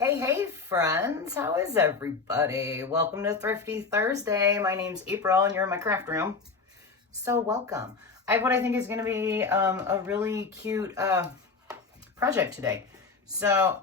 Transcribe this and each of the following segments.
Hey, friends, how is everybody? Welcome to Thrifty Thursday. My name's April and you're in my craft room. So welcome. I have what I think is going to be a really cute project today. So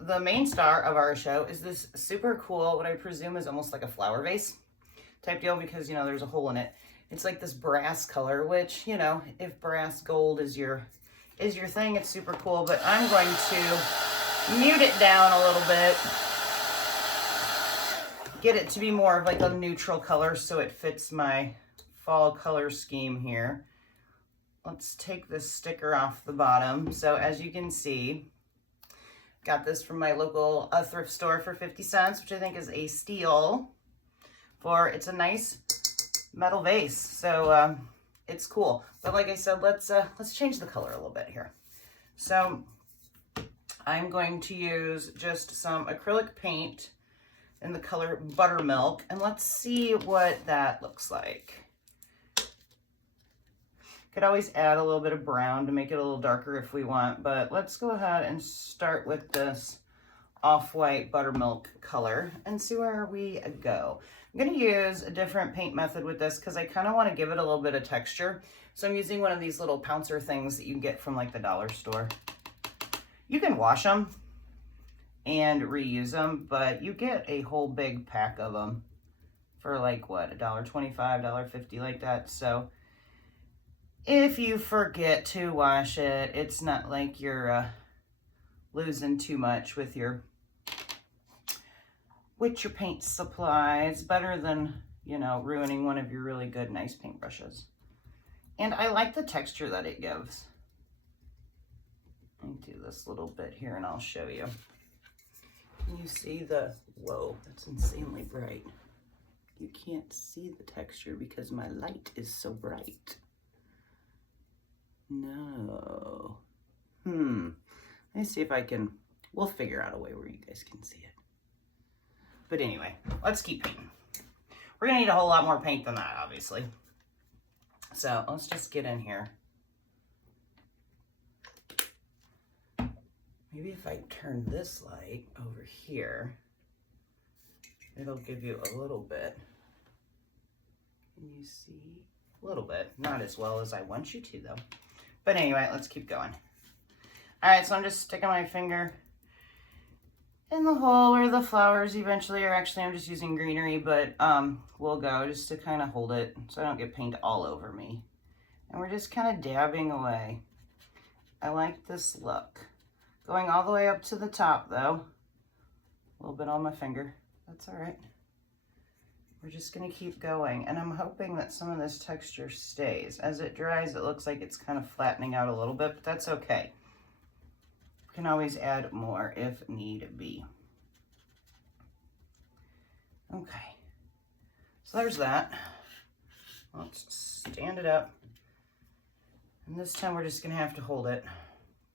the main star of our show is this super cool, what I presume is almost like a flower vase type deal because, you know, there's a hole in it. It's like this brass color, which, you know, if brass gold is your thing, it's super cool. But I'm going to mute it down a little bit, get it to be more of like a neutral color so it fits my fall color scheme here. Let's take this sticker off the bottom. So as you can see, got this from my local thrift store for 50 cents, which I think is a steal. It's a nice metal vase, so it's cool. But like I said, let's change the color a little bit here. So I'm going to use just some acrylic paint in the color Buttermilk, and let's see what that looks like. Could always add a little bit of brown to make it a little darker if we want, but let's go ahead and start with this off-white Buttermilk color and see where we go. I'm going to use a different paint method with this because I kind of want to give it a little bit of texture. So I'm using one of these little pouncer things that you get from like the dollar store. You can wash them and reuse them, but you get a whole big pack of them for like what, $1.25, $1.50 like that. So if you forget to wash it, it's not like you're losing too much with your paint supplies. Better than, you know, ruining one of your really good, nice paintbrushes. And I like the texture that it gives. Let me do this little bit here and I'll show you. Can you see whoa, that's insanely bright. You can't see the texture because my light is so bright. No. Let me see if we'll figure out a way where you guys can see it. But anyway, let's keep painting. We're gonna need a whole lot more paint than that, obviously. So let's just get in here. Maybe if I turn this light over here, it'll give you a little bit. Can you see? A little bit. Not as well as I want you to, though. But anyway, let's keep going. All right, so I'm just sticking my finger in the hole where the flowers eventually are. Actually, I'm just using greenery, but we'll go just to kind of hold it so I don't get paint all over me. And we're just kind of dabbing away. I like this look. Going all the way up to the top, though. A little bit on my finger. That's all right. We're just going to keep going, and I'm hoping that some of this texture stays. As it dries, it looks like it's kind of flattening out a little bit, but that's okay. We can always add more if need be. Okay, so there's that. Let's stand it up. And this time we're just going to have to hold it,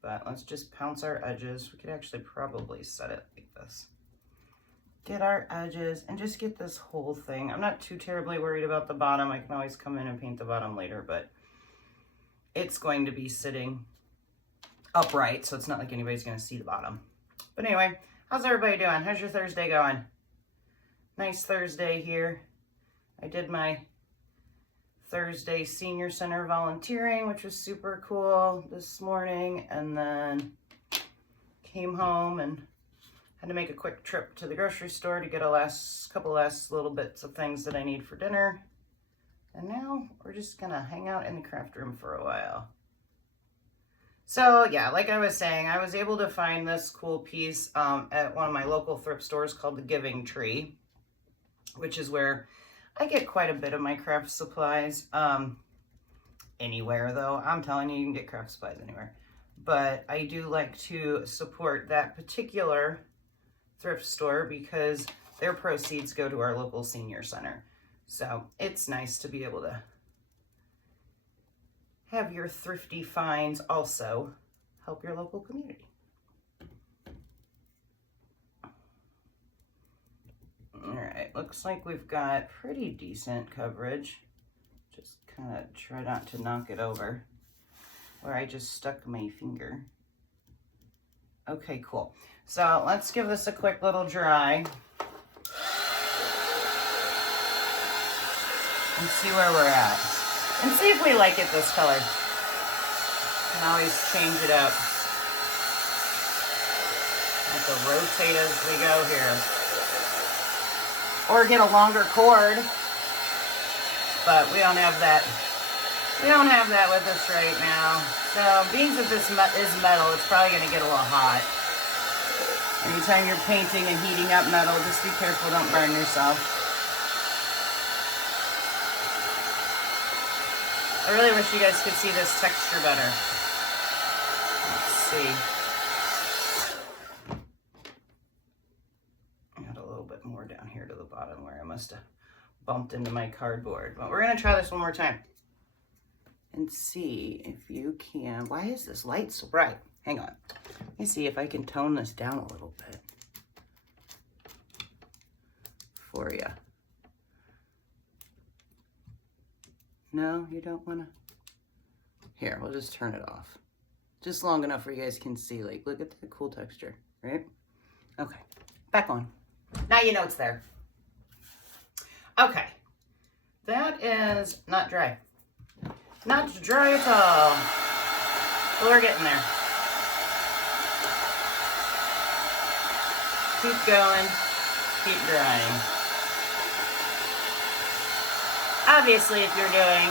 but let's just pounce our edges. We could actually probably set it like this. Get our edges and just get this whole thing. I'm not too terribly worried about the bottom. I can always come in and paint the bottom later, but it's going to be sitting upright, so it's not like anybody's going to see the bottom. But anyway, how's everybody doing? How's your Thursday going? Nice Thursday here. I did my Thursday Senior Center volunteering, which was super cool this morning, and then came home and had to make a quick trip to the grocery store to get a couple last little bits of things that I need for dinner. And now we're just gonna hang out in the craft room for a while. So yeah, like I was saying, I was able to find this cool piece at one of my local thrift stores called the Giving Tree, which is where I get quite a bit of my craft supplies. Anywhere though, I'm telling you, you can get craft supplies anywhere. But I do like to support that particular thrift store because their proceeds go to our local senior center. So it's nice to be able to have your thrifty finds also help your local community. All right, looks like we've got pretty decent coverage. Just kind of try not to knock it over where I just stuck my finger. Okay, cool. So let's give this a quick little dry. And see where we're at. And see if we like it this color. Can always change it up. Have to rotate as we go here. Or get a longer cord. But we don't have that. We don't have that with us right now. So being that this is metal, it's probably going to get a little hot. Anytime you're painting and heating up metal, just be careful, don't burn yourself. I really wish you guys could see this texture better. Let's see. I got a little bit more down here to the bottom where I must have bumped into my cardboard. But we're going to try this one more time. And see if you can. Why is this light so bright? Hang on. Let me see if I can tone this down a little bit for you. No, you don't want to? Here, we'll just turn it off. Just long enough where you guys can see. Like, look at the cool texture, right? Okay, back on. Now you know it's there. Okay, that is not dry. Not dry at all. But we're getting there. Keep going, keep drying. Obviously, if you're doing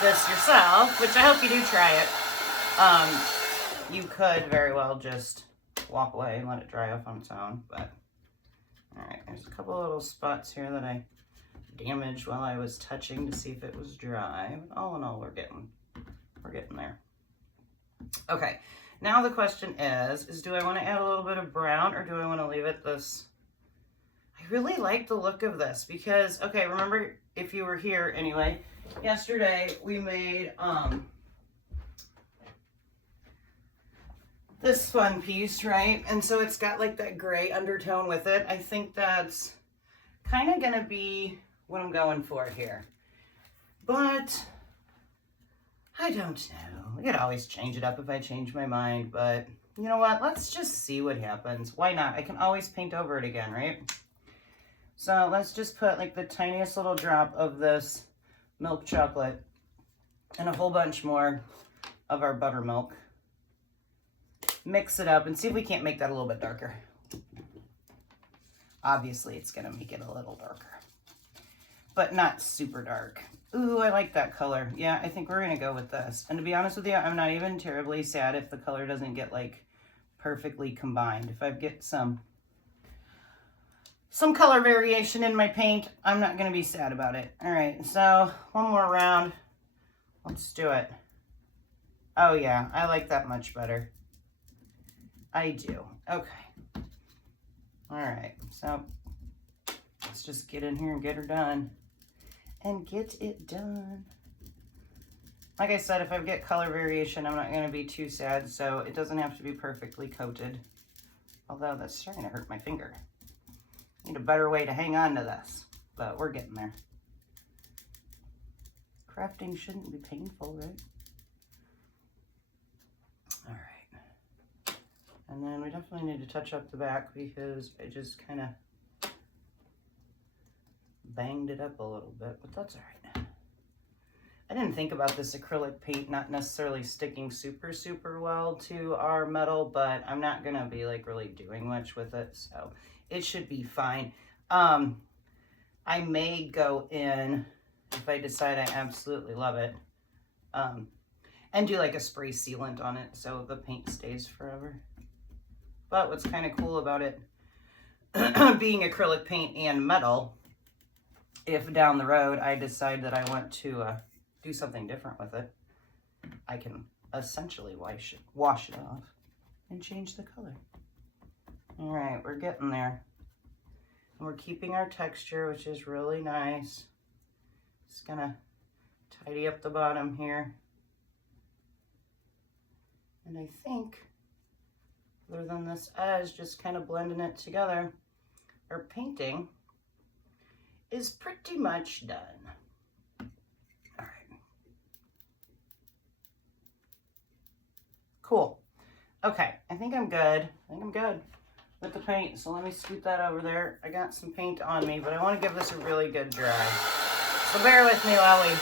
this yourself, which I hope you do try it, you could very well just walk away and let it dry off on its own. But, all right, there's a couple little spots here that I damaged while I was touching to see if it was dry. But all in all, we're getting there. Okay, now the question is do I want to add a little bit of brown or do I want to leave it this? I really like the look of this because, okay, remember if you were here anyway, yesterday we made this fun piece, right? And so it's got like that gray undertone with it. I think that's kind of gonna be what I'm going for here. But I don't know. I could always change it up if I change my mind, but you know what? Let's just see what happens. Why not? I can always paint over it again, right? So let's just put like the tiniest little drop of this milk chocolate and a whole bunch more of our buttermilk. Mix it up and see if we can't make that a little bit darker. Obviously, it's going to make it a little darker, but not super dark. Ooh, I like that color. Yeah, I think we're going to go with this. And to be honest with you, I'm not even terribly sad if the color doesn't get like perfectly combined. If I get some color variation in my paint, I'm not going to be sad about it. All right, so one more round. Let's do it. Oh yeah, I like that much better. I do. Okay. All right, so let's just get in here and get her done. And get it done. Like I said, if I get color variation, I'm not going to be too sad, so it doesn't have to be perfectly coated. Although that's starting to hurt my finger. Need a better way to hang on to this, but we're getting there. Crafting shouldn't be painful, right? All right. And then we definitely need to touch up the back because I just kind of banged it up a little bit, but that's all right. I didn't think about this acrylic paint not necessarily sticking super, super well to our metal, but I'm not going to be like really doing much with it, so it should be fine. I may go in, if I decide I absolutely love it, and do like a spray sealant on it so the paint stays forever. But what's kind of cool about it being acrylic paint and metal, if down the road I decide that I want to do something different with it, I can essentially wash it off and change the color. All right, we're getting there. And we're keeping our texture, which is really nice. Just gonna tidy up the bottom here. And I think, other than this edge, just kind of blending it together, our painting is pretty much done. All right. Cool. Okay, I think I'm good. With the paint, so let me scoot that over there. I got some paint on me, but I want to give this a really good dry. So bear with me while we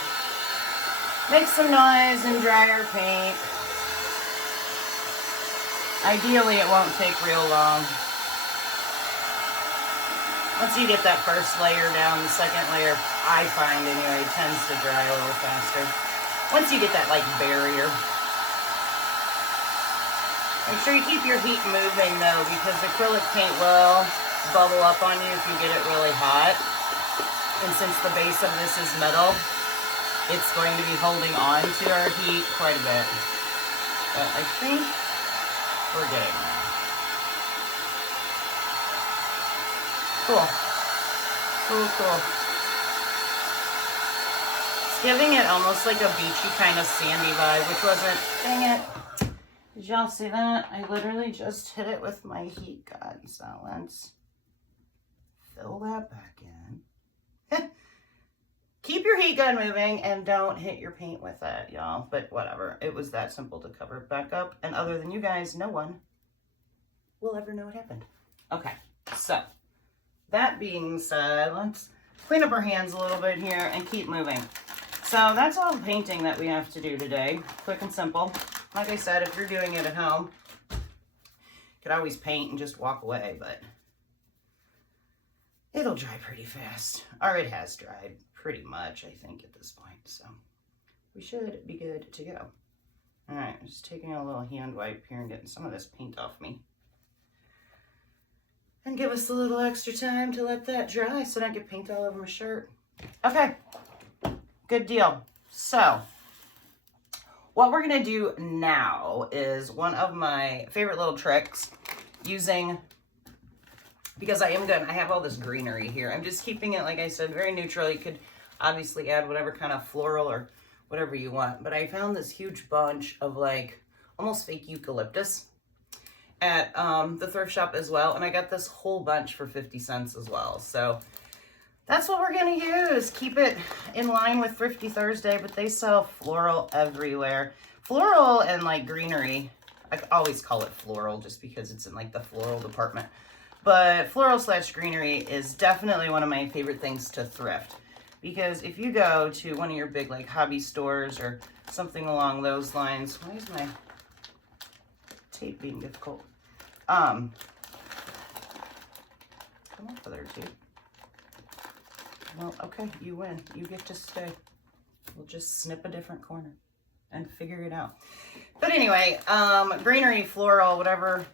make some noise and dry our paint. Ideally, it won't take real long. Once you get that first layer down, the second layer, I find anyway, tends to dry a little faster. Once you get that like barrier. Make sure you keep your heat moving though, because acrylic paint will bubble up on you if you get it really hot. And since the base of this is metal, it's going to be holding on to our heat quite a bit. But I think we're getting there. Cool. Cool. It's giving it almost like a beachy kind of sandy vibe, which wasn't, dang it. Did y'all see that? I literally just hit it with my heat gun. So let's fill that back in. Keep your heat gun moving and don't hit your paint with it, y'all. But whatever. It was that simple to cover it back up. And other than you guys, no one will ever know what happened. Okay, so that being said, let's clean up our hands a little bit here and keep moving. So that's all the painting that we have to do today. Quick and simple. Like I said, if you're doing it at home, you could always paint and just walk away, but it'll dry pretty fast. Or it has dried pretty much, I think, at this point. So we should be good to go. All right, I'm just taking a little hand wipe here and getting some of this paint off me. And give us a little extra time to let that dry so I don't get paint all over my shirt. Okay, good deal. So what we're gonna do now is one of my favorite little tricks using, because I have all this greenery here. I'm just keeping it, like I said, very neutral. You could obviously add whatever kind of floral or whatever you want, but I found this huge bunch of like almost fake eucalyptus at the thrift shop as well. And I got this whole bunch for 50 cents as well. So that's what we're gonna use. Keep it in line with Thrifty Thursday, but they sell floral everywhere. Floral and like greenery, I always call it floral just because it's in like the floral department. But floral / greenery is definitely one of my favorite things to thrift. Because if you go to one of your big like hobby stores or something along those lines, why is my tape being difficult? Come off of there, tape. Well, okay, you win. You get to stay. We'll just snip a different corner and figure it out. But anyway, greenery, floral, whatever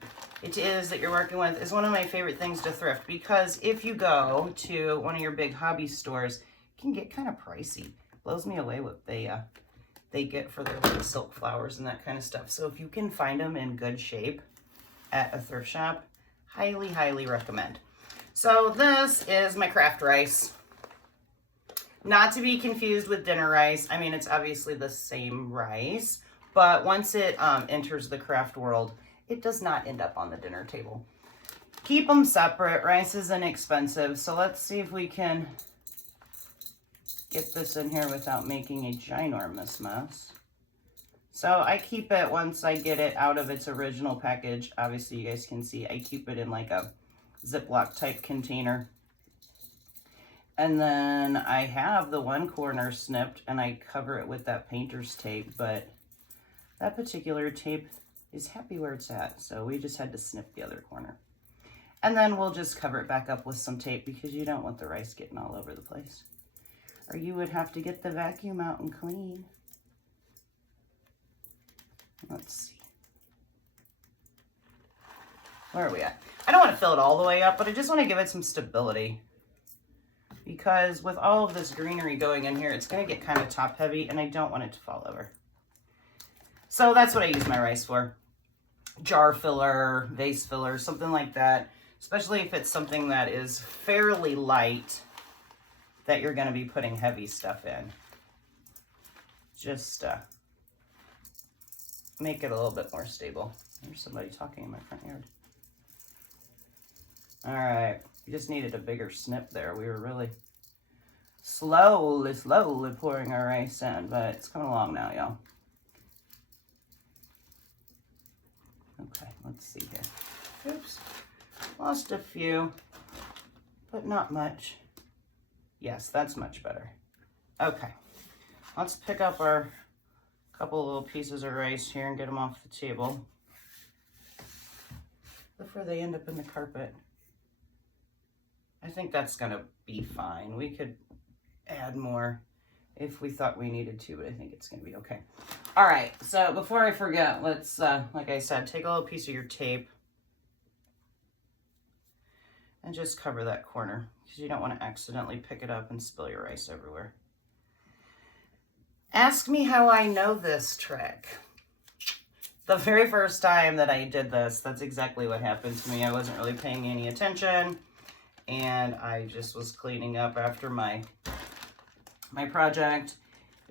it is that you're working with is one of my favorite things to thrift, because if you go to one of your big hobby stores, it can get kind of pricey. Blows me away what they get for their little silk flowers and that kind of stuff. So if you can find them in good shape at a thrift shop, highly, highly recommend. So this is my craft rice. Not to be confused with dinner rice. I mean, it's obviously the same rice, but once it enters the craft world, it does not end up on the dinner table. Keep them separate. Rice is inexpensive, so let's see if we can get this in here without making a ginormous mess. So I keep it, once I get it out of its original package, obviously you guys can see, I keep it in like a Ziploc type container. And then I have the one corner snipped and I cover it with that painter's tape, but that particular tape is happy where it's at. So we just had to snip the other corner. And then we'll just cover it back up with some tape because you don't want the rice getting all over the place. Or you would have to get the vacuum out and clean. Let's see. Where are we at? I don't want to fill it all the way up, but I just want to give it some stability. Because with all of this greenery going in here, it's going to get kind of top heavy and I don't want it to fall over. So that's what I use my rice for. Jar filler, vase filler, something like that. Especially if it's something that is fairly light that you're going to be putting heavy stuff in. Just make it a little bit more stable. There's somebody talking in my front yard. All right. We just needed a bigger snip there. We were really slowly pouring our rice in, but it's coming along now, y'all. Okay. let's see here. Oops, lost a few, but not much. Yes, that's much better. Okay, let's pick up our couple little pieces of rice here and get them off the table before they end up in the carpet. I think that's gonna be fine. We could add more if we thought we needed to, but I think it's gonna be okay. All right, so before I forget, let's, like I said, take a little piece of your tape and just cover that corner because you don't want to accidentally pick it up and spill your rice everywhere. Ask me how I know this trick. The very first time that I did this, that's exactly what happened to me. I wasn't really paying any attention, and I just was cleaning up after my project,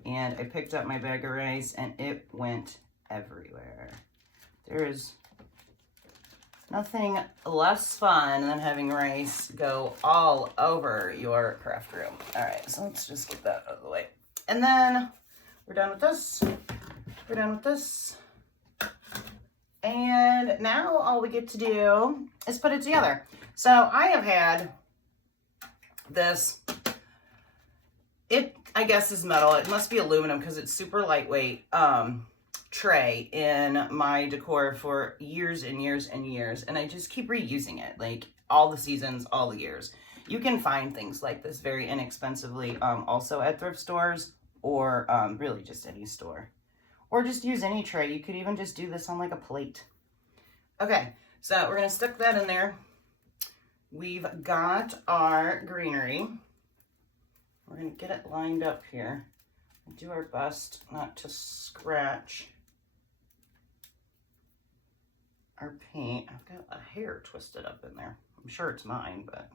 and I picked up my bag of rice, and it went everywhere. There is nothing less fun than having rice go all over your craft room. All right, so let's just get that out of the way. And then we're done with this. We're done with this. And now all we get to do is put it together. So I have had this, I guess is metal. It must be aluminum because it's super lightweight tray in my decor for years and years and years. And I just keep reusing it, like all the seasons, all the years. You can find things like this very inexpensively also at thrift stores or really just any store. Or just use any tray. You could even just do this on like a plate. Okay, so we're gonna stick that in there. We've got our greenery. We're gonna get it lined up here. Do our best not to scratch our paint. I've got a hair twisted up in there. I'm sure it's mine, but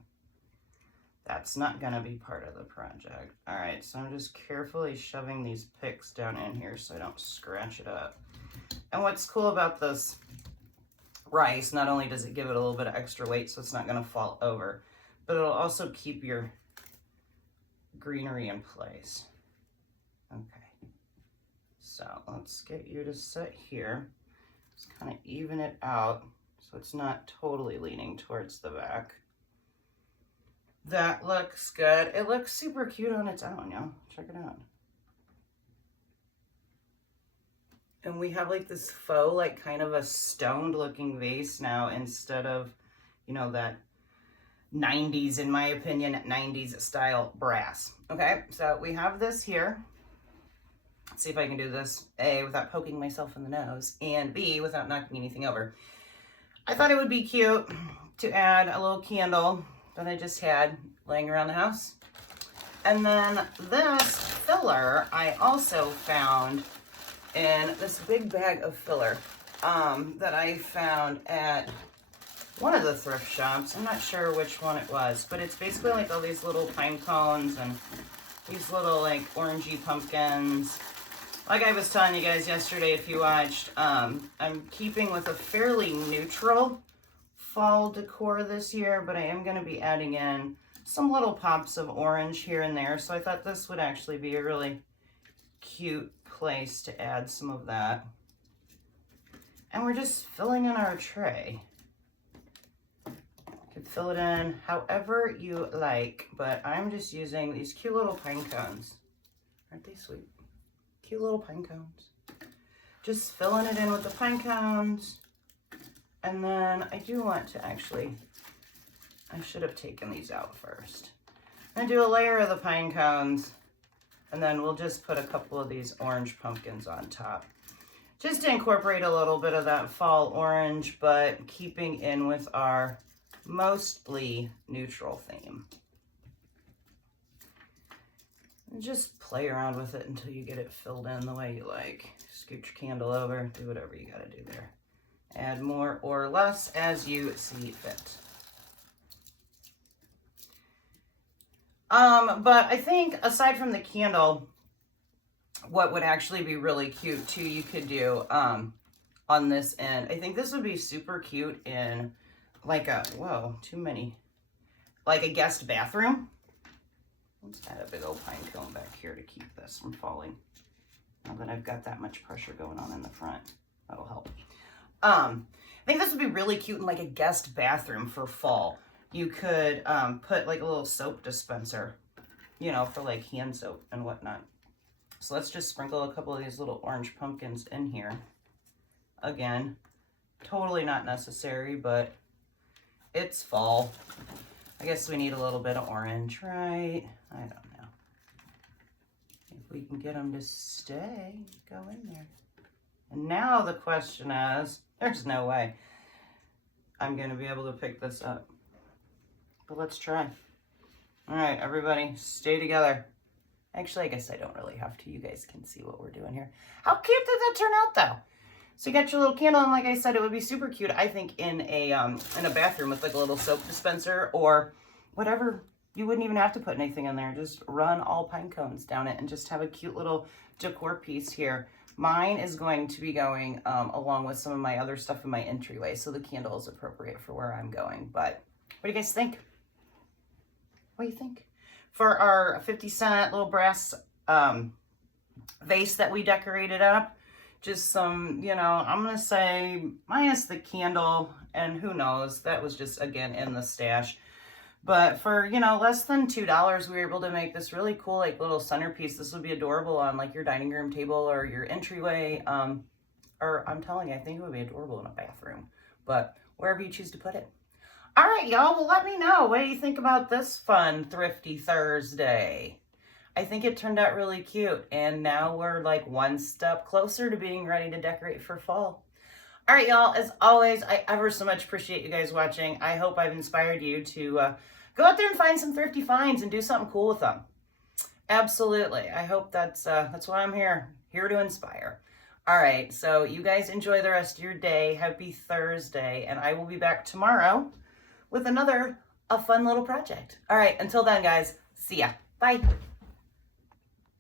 that's not gonna be part of the project. All right, so I'm just carefully shoving these picks down in here so I don't scratch it up. And what's cool about this rice, not only does it give it a little bit of extra weight so it's not gonna fall over, but it'll also keep your greenery in place. Okay, so let's get you to sit here. Just kind of even it out so it's not totally leaning towards the back. That looks good. It looks super cute on its own, y'all. Check it out. And we have like this faux, like kind of a stoned looking vase now instead of, you know, that 90s, in my opinion, 90s style brass. Okay, so we have this here. Let's see if I can do this, A, without poking myself in the nose, and B, without knocking anything over. I thought it would be cute to add a little candle that I just had laying around the house. And then this filler I also found in this big bag of filler that I found at one of the thrift shops. I'm not sure which one it was, but it's basically like all these little pine cones and these little like orangey pumpkins. Like I was telling you guys yesterday, if you watched, I'm keeping with a fairly neutral fall decor this year, but I am going to be adding in some little pops of orange here and there. So I thought this would actually be a really cute place to add some of that. And we're just filling in our tray. You could fill it in however you like, but I'm just using these cute little pine cones. Aren't they sweet? Cute little pine cones. Just filling it in with the pine cones. And then I do want to actually, I should have taken these out first. I'm gonna do a layer of the pine cones, and then we'll just put a couple of these orange pumpkins on top. Just to incorporate a little bit of that fall orange, but keeping in with our mostly neutral theme. And just play around with it until you get it filled in the way you like. Scoot your candle over, do whatever you gotta do there. Add more or less as you see fit. But I think aside from the candle, what would actually be really cute too, you could do on this end. I think this would be super cute in like a, whoa, too many, like a guest bathroom. Let's add a big old pine cone back here to keep this from falling. Now that I've got that much pressure going on in the front, that'll help. I think this would be really cute in like a guest bathroom for fall. You could put like a little soap dispenser, you know, for like hand soap and whatnot. So let's just sprinkle a couple of these little orange pumpkins in here. Again, totally not necessary, but it's fall. I guess we need a little bit of orange, right? I don't know. If we can get them to stay, go in there. And now the question is, there's no way I'm going to be able to pick this up. But let's try. All right, everybody, stay together. Actually, I guess I don't really have to. You guys can see what we're doing here. How cute did that turn out, though? So you got your little candle, and like I said, it would be super cute, I think, in a bathroom with like a little soap dispenser or whatever. You wouldn't even have to put anything in there. Just run all pine cones down it and just have a cute little decor piece here. Mine is going to be going along with some of my other stuff in my entryway, so the candle is appropriate for where I'm going. But what do you guys think? What do you think? For our 50-cent little brass vase that we decorated up, just some, you know, I'm going to say minus the candle, and who knows, that was just, again, in the stash. But for, you know, less than $2, we were able to make this really cool, like, little centerpiece. This would be adorable on, like, your dining room table or your entryway. Or, I'm telling you, I think it would be adorable in a bathroom. But wherever you choose to put it. All right, y'all. Well, let me know. What do you think about this fun Thrifty Thursday? I think it turned out really cute. And now we're, like, one step closer to being ready to decorate for fall. All right, y'all, as always, I ever so much appreciate you guys watching. I hope I've inspired you to go out there and find some thrifty finds and do something cool with them. Absolutely. I hope that's why I'm here to inspire. All right, so you guys enjoy the rest of your day. Happy Thursday, and I will be back tomorrow with a fun little project. All right, until then, guys, see ya. Bye.